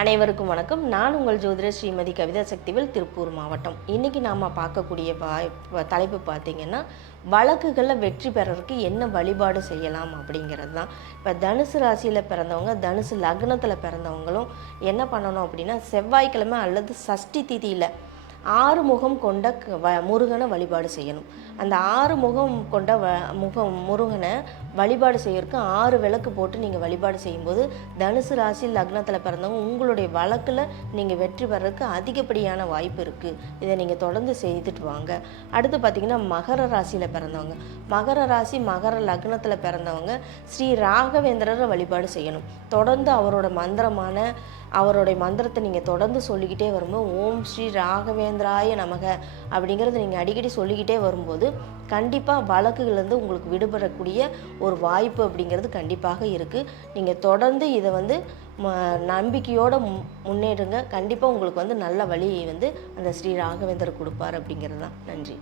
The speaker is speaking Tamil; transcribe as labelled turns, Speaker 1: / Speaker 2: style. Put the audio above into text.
Speaker 1: அனைவருக்கும் வணக்கம். நான் உங்கள் ஜோதிட ஸ்ரீமதி கவிதா சக்திவேல் திருப்பூர் மாவட்டம். இன்றைக்கி நாம் பார்க்கக்கூடிய தலைப்பு பார்த்திங்கன்னா வழக்குகளில் வெற்றி பெறறதுக்கு என்ன வழிபாடு செய்யலாம் அப்படிங்கிறது தான். இப்போ தனுசு ராசியில் பிறந்தவங்க தனுசு லக்னத்தில் பிறந்தவங்களும் என்ன பண்ணணும் அப்படின்னா செவ்வாய்க்கிழமை அல்லது சஷ்டி திதியில் ஆறு முகம் கொண்ட வ முருகனை வழிபாடு செய்யணும். அந்த ஆறு முகம் கொண்ட வ முகம் முருகனை வழிபாடு செய்யறதுக்கு ஆறு விளக்கு போட்டு நீங்கள் வழிபாடு செய்யும்போது தனுசு ராசி லக்னத்தில் பிறந்தவங்க உங்களுடைய வழக்கில் நீங்கள் வெற்றி பெறதுக்கு அதிகப்படியான வாய்ப்பு இருக்குது இதை நீங்கள் தொடர்ந்து செய்துட்டு வாங்க. அடுத்து பார்த்தீங்கன்னா மகர ராசியில் பிறந்தவங்க. மகர ராசி மகர லக்னத்தில் பிறந்தவங்க ஸ்ரீ ராகவேந்திரரை வழிபாடு செய்யணும். தொடர்ந்து அவரோட மந்திரமான அவருடைய மந்திரத்தை நீங்கள் தொடர்ந்து சொல்லிக்கிட்டே வரும்போது ஓம் ஸ்ரீ ராகவேந்திராய நமக அப்படிங்கிறத நீங்கள் அடிக்கடி சொல்லிக்கிட்டே வரும்போது கண்டிப்பாக வழக்குகள்லேருந்து உங்களுக்கு விடுபடக்கூடிய ஒரு வாய்ப்பு அப்படிங்கிறது கண்டிப்பாக இருக்குது நீங்கள் தொடர்ந்து இதை வந்து ம நம்பிக்கையோடு மு- முன்னேறுங்க. கண்டிப்பாக உங்களுக்கு வந்து நல்ல வழி வந்து அந்த ஸ்ரீ ராகவேந்தர் கொடுப்பார் அப்படிங்கிறது தான் நன்றி.